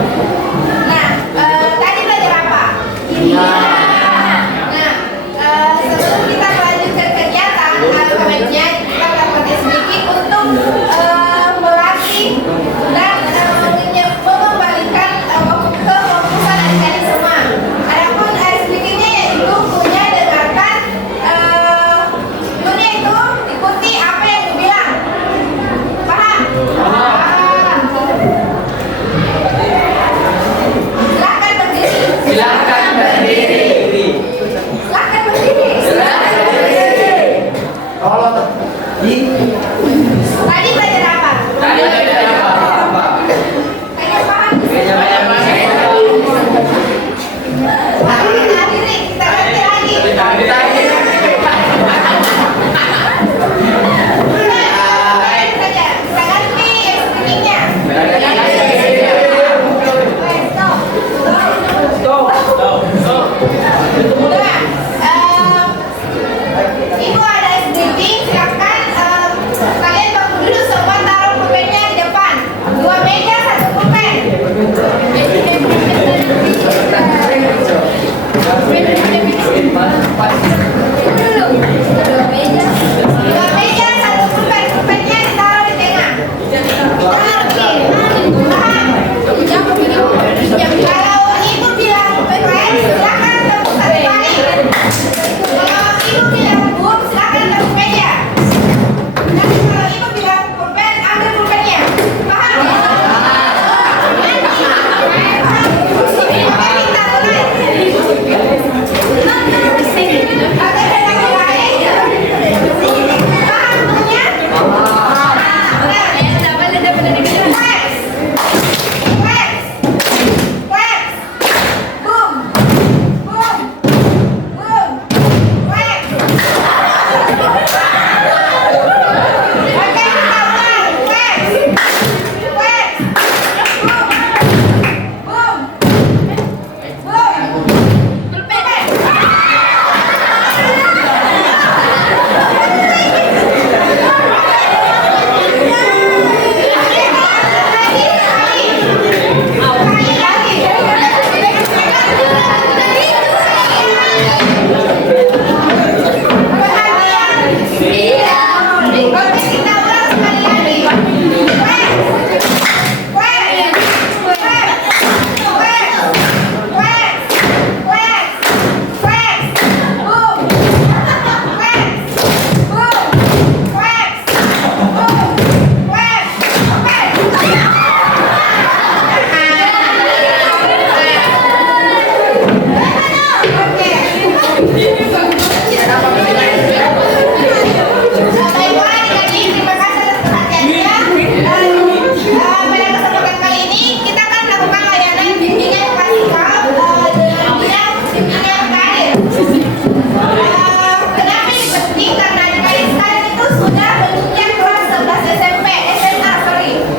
Nah, tadi belajar apa? Kimia. Nah, sebelum kita melanjutkan kegiatan, alangkah baiknya kita melakukan sedikit untuk melatih dan mengembalikan kefokusan adik-adik semua. Adapun sedikitnya yaitu punya dengarkan, punya itu ikuti apa yang dibilang. Paham? Silakan berdiri. Silakan berdiri. Silakan berdiri. Tolong. Tadi belajar apa? Tadi belajar apa? Kayaknya paham. Paham. Kita akhiri, kita ganti lagi. Saja, kita ganti speakingnya. Ibu ada speaking, silakan kalian bangun dulu semua, taruh pulpennya di depan. 2 meja, 1 pulpen. Dua meja, 1 pulpen, pulpennya ditaruh di tengah. Kalau ibu bilang pulpen, silakan tepuk 1 kali. Kalau ibu bilang bum, silakan tepuk meja. Dan kalau ibu bilang pulpen, ambil pulpennya. Paham?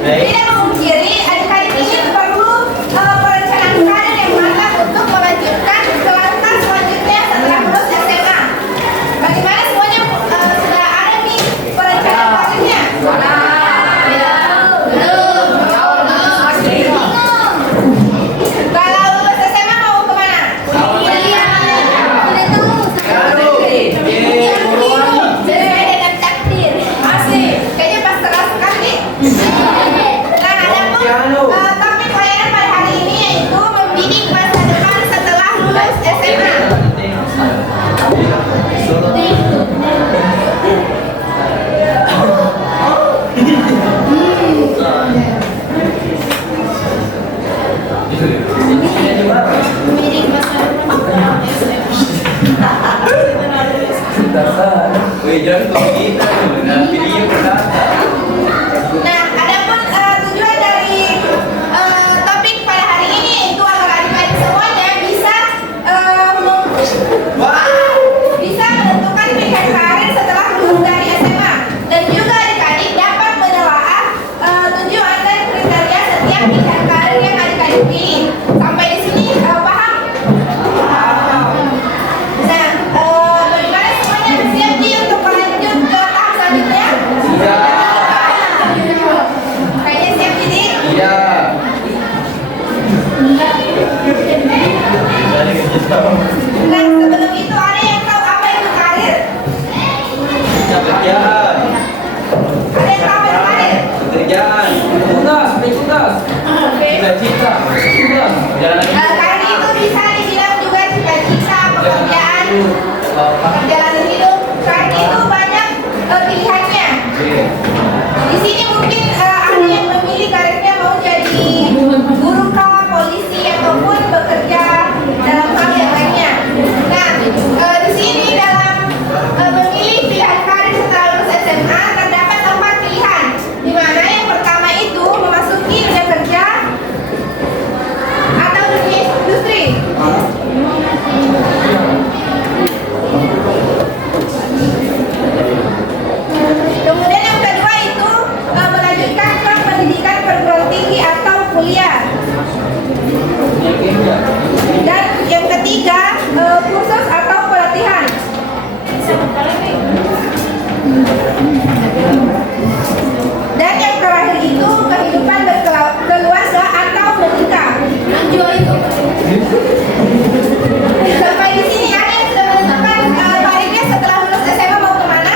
Tidak memungkiri adik-adik ini perlu perencanaan karir yang matang untuk melanjutkan ke langkah selanjutnya setelah lulus SMA. Bagaimana semuanya sudah ada nih perencanaan karirnya? Kalau lulus SMA mau kemana? Sesuai dengan takdir. Asik. Kayaknya pas keras sekali. Nah, adapun topik pelayanan pada hari ini yaitu membidik masa depan setelah lulus SMA. Membidik masa depan setelah Nah, adapun tujuan dari topik pada hari ini yaitu agar adik-adik semuanya bisa menentukan pilihan karir setelah lulus dari SMA, dan juga adik-adik dapat menelaah tujuan dan kriteria setiap pilihan karir yang adik-adik pilih. Sampai di sini paham? Nah, bagaimana semuanya siap untuk lanjut ke tahap selanjutnya? Nah, sebelum itu ada yang tahu apa itu karir? Pekerjaan. Ada yang tahu apa itu karir? Pekerjaan. Tugas. Oke. Cita-cita. Jalan Karir itu bisa dibilang juga cita-cita, pekerjaan, perjalanan hidup. Karir itu banyak pilihannya. Di sini mungkin ada yang memilih karirnya mau jadi guru kah, polisi, ataupun bekerja dalam hal yang lainnya. Nah, di sini dalam memilih pilihan karir setelah lulus SMA terdapat 4 pilihan. Di mana yang pertama itu memasuki dunia kerja atau dunia industri. Kemudian yang kedua itu melanjutkan ke pendidikan perguruan tinggi atau kuliah. Dan yang ketiga kursus atau pelatihan. Dan yang terakhir itu kehidupan berkeluarga atau menikah. Sampai di sini ada yang sudah menentukan karirnya setelah lulus SMA mau kemana?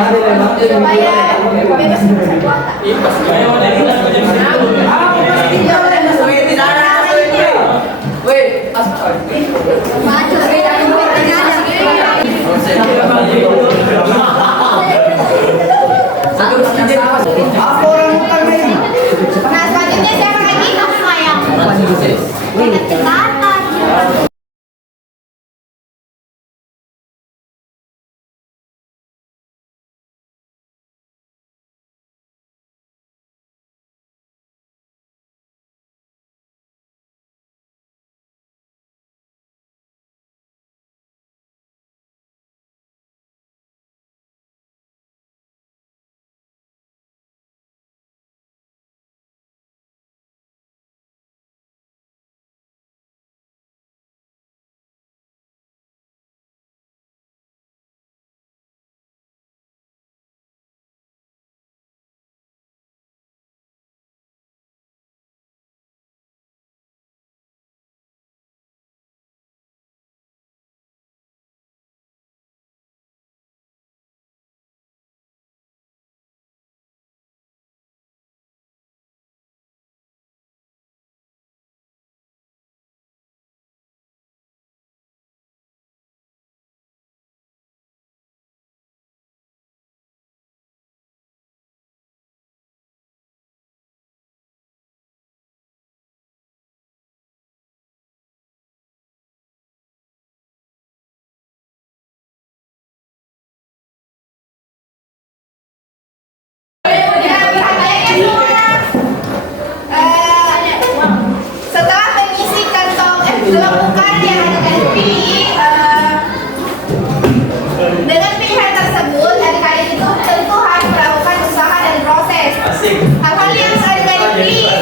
supaya bebas berkuota. Nah, selanjutnya siapa lagi? Setelah mengisi kantong bukan yang adik-adik pilih dengan pilihan tersebut, adik-adik itu tentu harus melakukan usaha dan proses. Hal-hal yang adik-adik pilih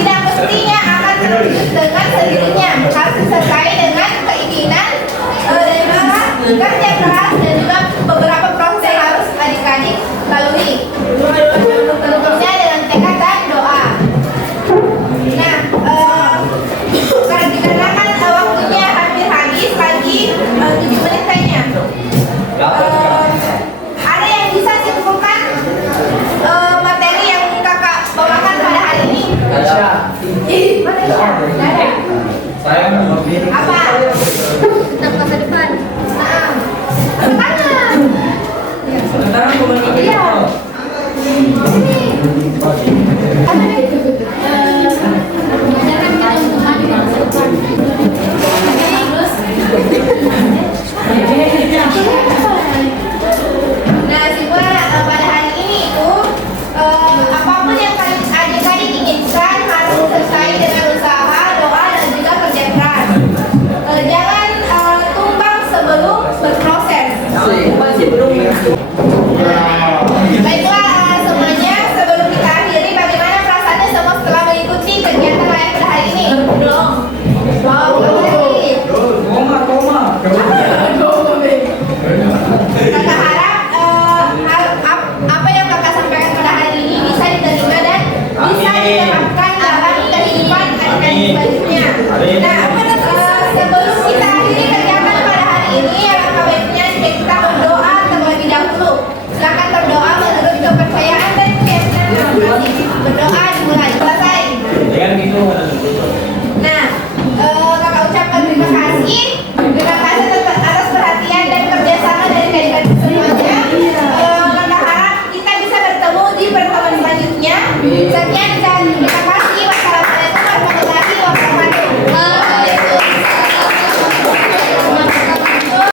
tidak mestinya akan terwujud dengan sendirinya, harus disertai dengan keinginan dan juga kerja keras dan juga beberapa proses yang harus adik-adik lalui. Tentunya dengan tekad dan doa. Nah, dikarenakan waktunya hampir habis, lagi 7 menit kayaknya. Ada yang bisa simpulkan materi yang kakak bawakan pada hari ini? Mana ya? Ada. Saya Apa? Tentang masa depan. Nah, tangan. Iya. Ada nih. Nah, siswa pada hari ini itu apapun yang adik-adik inginkan harus selesai dengan usaha, doa dan juga kerja keras. Jangan tumbang sebelum berproses. Baiklah semuanya, sebelum kita akhiri, bagaimana perasaannya semua setelah mengikuti kegiatan lain pada hari ini? Belum. Wow, belum lagi. Kakak harap apa yang kakak sampaikan pada hari ini bisa diterima dan bisa diterapkan